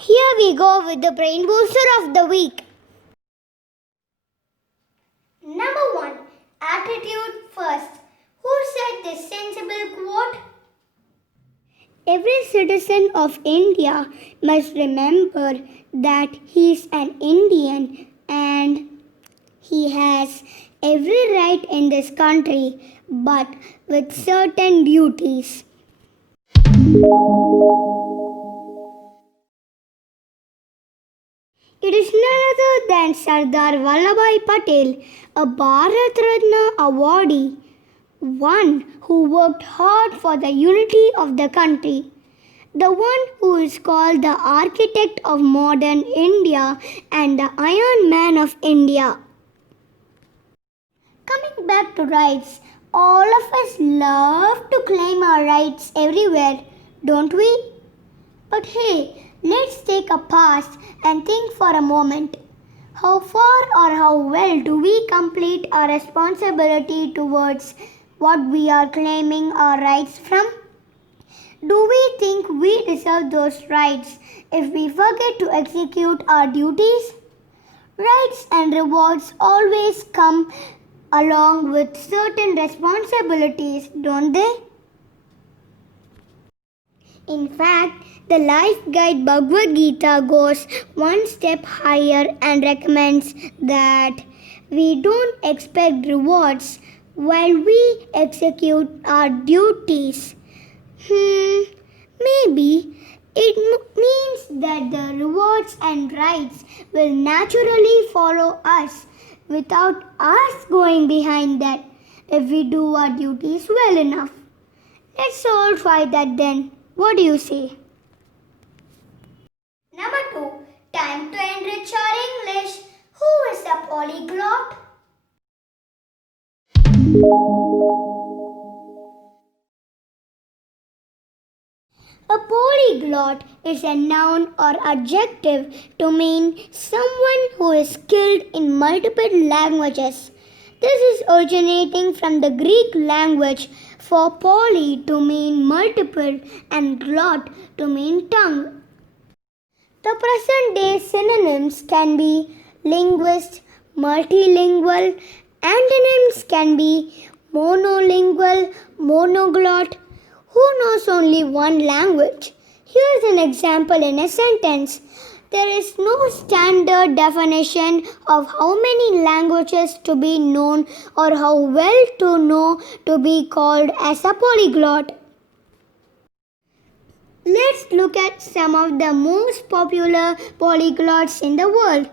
Here we go with the brain booster of the week. Number 1. Attitude first. Who said this sensible quote? Every citizen of India must remember that he is an Indian and he has every right in this country, but with certain duties. It is none other than Sardar Vallabhbhai Patel, a Bharat Ratna awardee, one who worked hard for the unity of the country, the one who is called the architect of modern India and the Iron Man of India. Coming back to rights, all of us love to claim our rights everywhere, don't we? But hey, let's take a pause and think for a moment. How far or how well do we complete our responsibility towards what we are claiming our rights from? Do we think we deserve those rights if we forget to execute our duties? Rights and rewards always come along with certain responsibilities, don't they? In fact, the Life Guide Bhagavad Gita goes one step higher and recommends that we don't expect rewards while we execute our duties. Maybe it means that the rewards and rights will naturally follow us without us going behind that if we do our duties well enough. Let's all try that then. What do you say? Number 2. Time to enrich our English. Who is a polyglot? A polyglot is a noun or adjective to mean someone who is skilled in multiple languages. This is originating from the Greek language for poly to mean multiple and glot to mean tongue. The present day synonyms can be linguist, multilingual, antonyms can be monolingual, monoglot. Who knows only one language? Here's an example in a sentence. There is no standard definition of how many languages to be known or how well to know to be called as a polyglot. Let's look at some of the most popular polyglots in the world.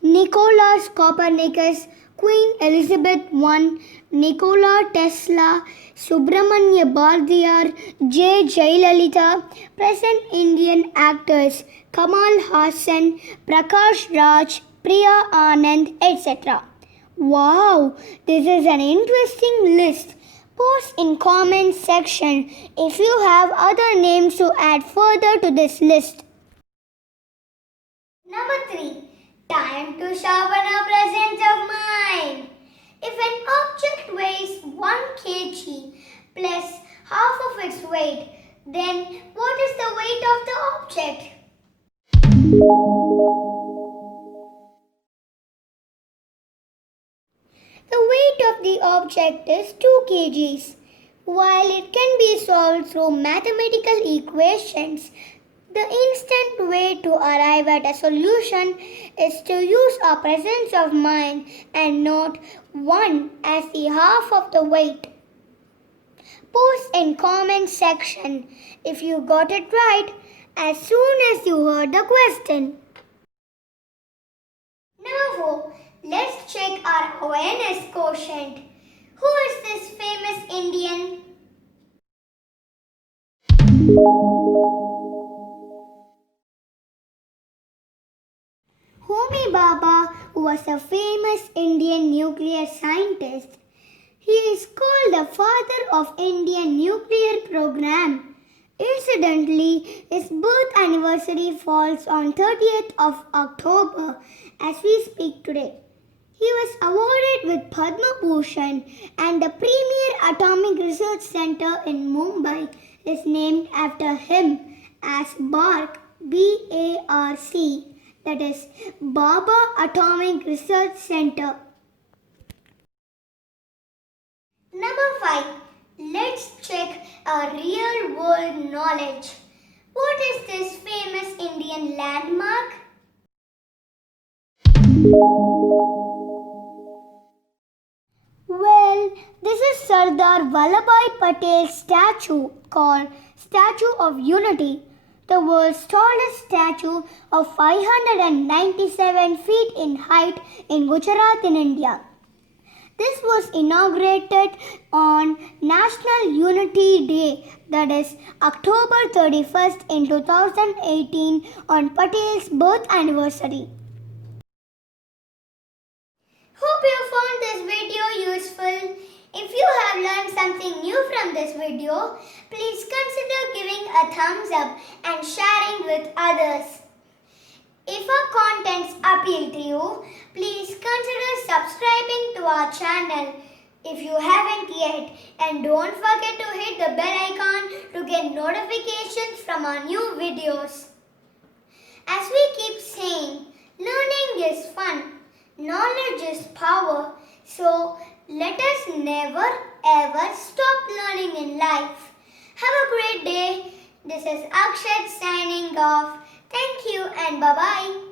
Nicolaus Copernicus, Queen Elizabeth I, Nikola Tesla, Subramanya Bharatiyar, J. Jayalalitha, present Indian actors Kamal Hassan, Prakash Raj, Priya Anand, etc. Wow, this is an interesting list. Post in comments section if you have other names to add further to this list. Number 3. Time to sharpen our presence of mind. If an object weighs 1 kg plus half of its weight, then what is the weight of the object? The weight of the object is 2 kgs. While it can be solved through mathematical equations, the instant way to arrive at a solution is to use our presence of mind and note 1 as the half of the weight. Post in comment section if you got it right as soon as you heard the question. Number 4. Let's check our awareness quotient. Who is this famous Indian? Homi Bhabha was a famous Indian nuclear scientist. He is called the father of Indian nuclear program. Incidentally, his birth anniversary falls on 30th of October as we speak today. He was awarded with Padma Bhushan and the premier atomic research center in Mumbai is named after him as BARC. BARC, that is Baba Atomic Research Center. Number 5. Let's check our real world knowledge. What is this famous Indian landmark? Well, this is Sardar Vallabhbhai Patel's statue called Statue of Unity, the world's tallest statue of 597 feet in height in Gujarat in India. This was inaugurated on National Unity Day, that is October 31st in 2018 on Patel's birth anniversary. Hope you found this video useful. If you have learned something new from this video, please consider giving a thumbs up and sharing with others. If our contents appeal to you, please consider subscribing to our channel if you haven't yet, and don't forget to hit the bell icon to get notifications from our new videos. As we keep saying, learning is fun, knowledge is power, so let us never ever stop learning in life. Have a great day. This is AKSHAJ signing off. Thank you and bye-bye.